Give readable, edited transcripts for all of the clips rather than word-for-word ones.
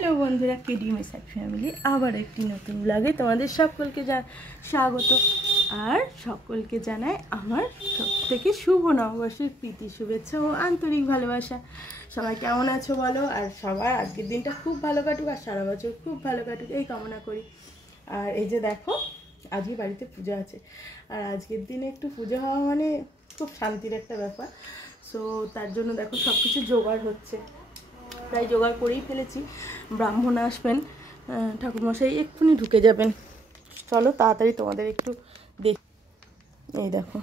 Hello বন্ধুরা, KD মেসার family আবার একটি নতুন ব্লগে তোমাদের সকলকে স্বাগত। আর সকলকে জানাই আমার সব থেকে শুভ নববর্ষের প্রীতি শুভেচ্ছা ও আন্তরিক ভালোবাসা। সবাই কেমন আছো বলো? আর সবার আজকের দিনটা খুব ভালো কাটুক আর সারা বছর খুব ভালো কাটুক এই কামনা করি। আর এই যে দেখো, আজকে বাড়িতে পুজো আছে, আর আজকের দিনে একটু পুজো হওয়া মানে খুব শান্তির একটা ব্যাপার। সো তার জন্য দেখো সব কিছু জোগাড় হচ্ছে, তাই জোগাড় করেই ফেলেছি। ব্রাহ্মণ আসবেন, ঠাকুরমশাই এক্ষুনি ঢুকে যাবেন। চলো তাড়াতাড়ি তোমাদের একটু দেখ। এই দেখো,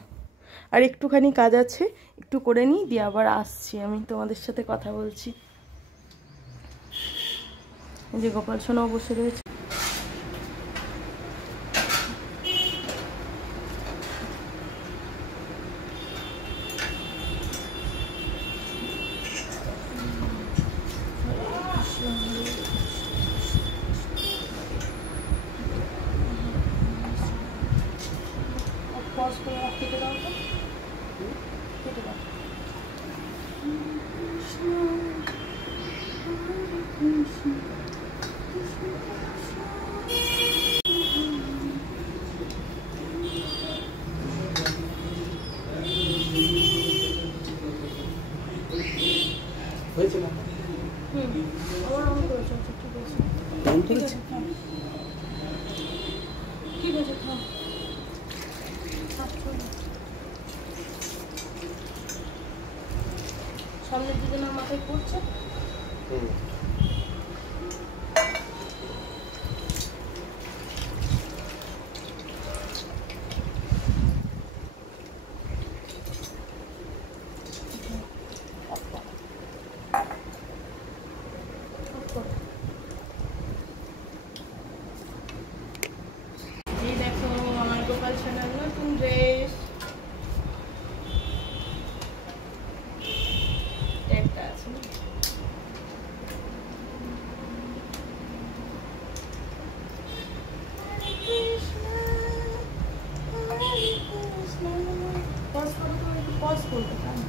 আর একটুখানি কাজ আছে, একটু করে নিই, দিয়ে আবার আসছি, আমি তোমাদের সাথে কথা বলছি। এই যে গোপাল সোনাও বসে রয়েছে। কেটে দাও তো, কেটে দাও। হয়েছে না? ঠিক আছে, ঠিক আছে, থাম। সামনের দিকে না মাথায় পড়ছে। দেখো আমার গোপাল সোনার নতুন ড্রেস। একটা আছে না, পজ করো তো, একটু পজ করতে পারো।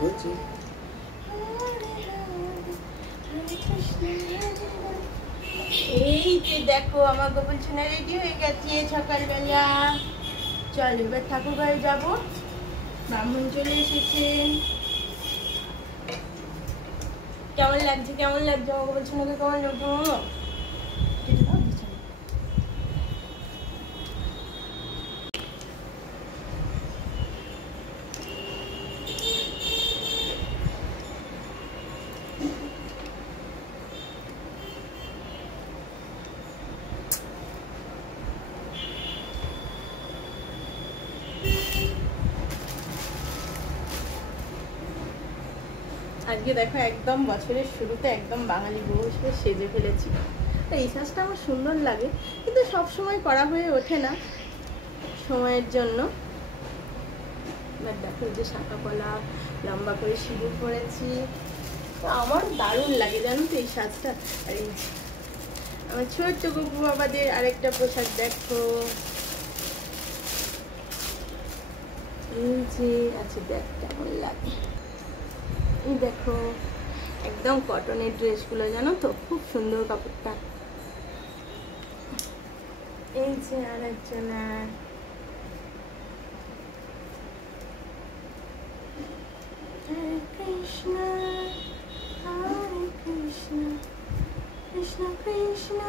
হয়েছে। এই যে দেখো আমার গোপাল সোনা রেডি হয়ে গেছে সকালবেলা। চল এবার ঠাকুর ঘরে যাবো, ব্রাহ্মণ চলে এসেছেন। কেমন লাগছে, কেমন লাগছে আমার গোপাল সোনাকে, কেমন লাগছে? আজকে দেখো একদম বছরের শুরুতে একদম বাঙালি বউ হিসেবে সেজে ফেলেছি। তো এই সাজটা আমার সুন্দর লাগে, কিন্তু সব সময় করা হয়ে ওঠে না সময়ের জন্য। এবার দেখো যে শাঁখা পলা লম্বা করে সিঁদুর পরেছি, তো আমার দারুণ লাগে জানো তো এই সাজটা। আর এই আমার ছোট্ট গপু বাবাদের আরেকটা পোশাক দেখো, এই যে আছে, দেখ কেমন লাগে। এই দেখো একদম কটনের ড্রেসগুলো জানো তো, খুব সুন্দর কাপড়টা। এই যে আর একজন, হরে কৃষ্ণ হরে কৃষ্ণ কৃষ্ণ কৃষ্ণ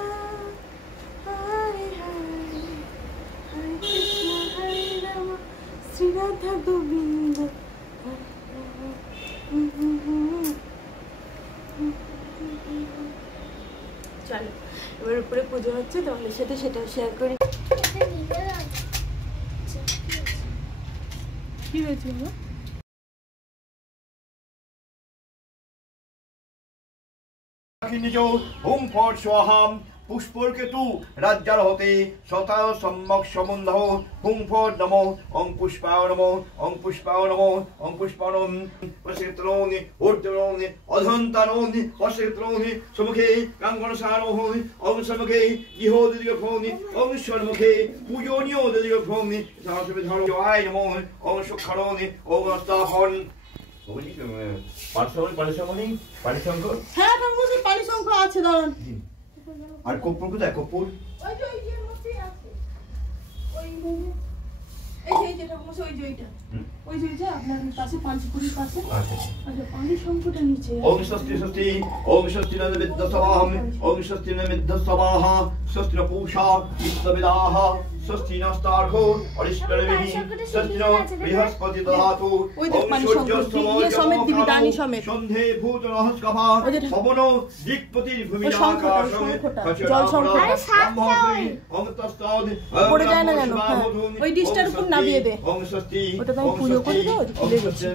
হরে হরে হরে কৃষ্ণ হরে রাম শ্রী রাধা গোবিন্দ। চলো এবার উপরে পুজো হচ্ছে, তোমাদের সাথে সেটাও শেয়ার করি। কি হয়েছে? হুম ফট স্বাহাম পুষ্পর্কেতু রাজ্যার হতে শতায় সম্যক সম্বন্ধ হুম ফট নমো ওং পুষ্পায় নমো ওং পুষ্পায় নমো ওং পুষ্পানম পশ্চিত্রোনি ঊর্ধ্বনোনি অধন্তানোনি পশ্চিত্রোনি সম্মুখে কাঙ্গনসারোহনি ওং সম্মুখে ইহোদিগোনি ওং সম্মুখে পূজনীয়োদিগোনি সহস্রবিধ ধরো আয় নমো ওং সুক্ষরোনি ওং স্থাপন বলি পারিশ্রমণি পারিশঙ্খ হ্যাঁ ঠাকুর পানি সংখ্যা আছে দাঁড়ান। আর কর্পূর কোথায় কর্পূর? ওই যে ওই যে মধ্যেই আছে। ওই এই যে ঠাকুর ওই যে ওইটা। ওই যে আপনার কাছে পাঁচপুরির পাশে। আচ্ছা আচ্ছা পানি সংখ্যাটা নিচে। ওম স্বস্তি স্বস্তি ওম স্বস্তি ন বিদ্যসবাহম ওম স্বস্তি ন বিদ্যসবাহ স্বস্তি ন পূষা বিদ্যবিদাহ স্বস্তি নস্তার্ঘো অরিষ্টরেমিহি স্বস্তি ন বৃহস্পতি দধাতু ওই দেখ পানি সংখ্যা ইয়ে সমেত দিবি দানি সমেত। সন্ধে ভূত রহস্কভা পবন দিকপতি ভূমি আকাশম জল সংখ্যা ওম তস্তাদ পড়ে যায় না জানো হ্যাঁ ওই ডিশটার উপর নামিয়ে দে। ওম স্বস্তি ওটা তো আমি পুজো করে দাও খুলে গেছে।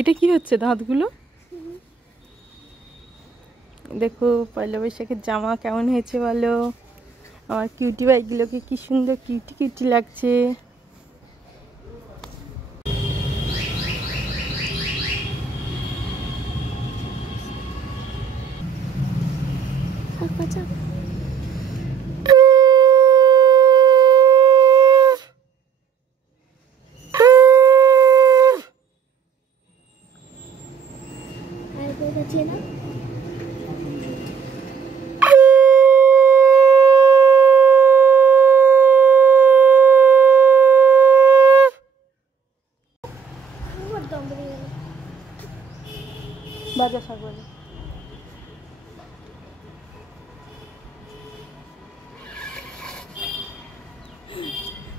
এটা কি হচ্ছে দাঁতগুলো দেখো পয়লা বৈশাখের জামা কেমন হয়েছে বলো আমার কিউটি বাইকগুলোকে কি সুন্দর কিউটি কিউটি লাগছে বাজা সাগর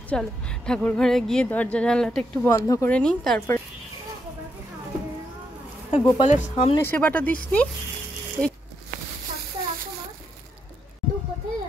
চলো ঠাকুর ঘরে গিয়ে দরজা জানলাটা একটু বন্ধ করে নিই তারপর গোপালের সামনে সেবাটা দিসনি এই কোথায়